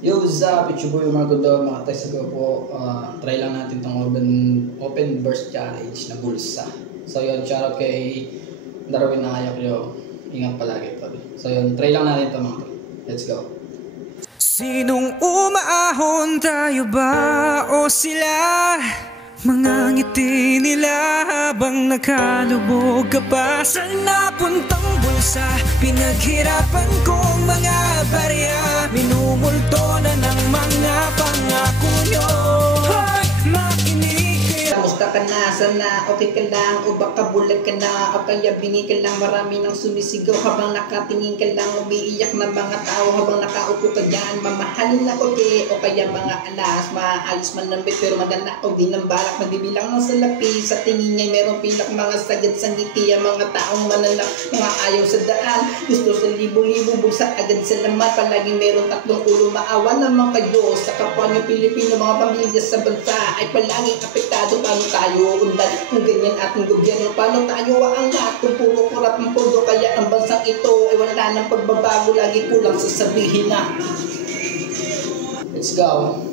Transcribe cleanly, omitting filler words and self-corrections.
Yo, what's up? It's your boy Margodo, mga tayo sa po. Try lang natin itong open burst challenge na bulsa. So yun, shoutout kay Darwin Ayak yo. Ingat palagi tol. So yun, try lang natin ito mga tol. Let's go. Sinong umaahon, tayo ba o sila? Mga ngiti nila habang nakalubog ka pa sa napuntang bulsa. Pinaghirapan kong mga barya, minumulto na ng mga pangako nyo. Hoy, makinig kayo. Kamusta ka na? Sana okay ka lang o baka bulag ka na o kaya bingi ka lang. Marami nang sumisigaw habang nakatingin ka lang. Umiiyak na mga tao habang nakaupo ka dyan. Mamahalin na kote o kaya mga alas. Maaalis man ng bit pero maganakaw din ng balak. Magbibilang ng salapi sa tingin niya merong pilak. Mga sagad sa ngiti ang mga taong manalak. Mga ayaw sa daan, gusto sa libo-libo. Bulsa agad sa laman. Palaging meron tatlong ulo. Maawa naman kayo sa kapwa niyo Pilipino. Mga pamilya sa bansa ay palaging apektado. Paano tayo undan kung ganyan ating gobyerno? Paano tayo aangat kung puro kurap ang pondo? Kaya ang bansang ito ay wala ng pagbabago. Lagi kulang sasabihin na. Let's go.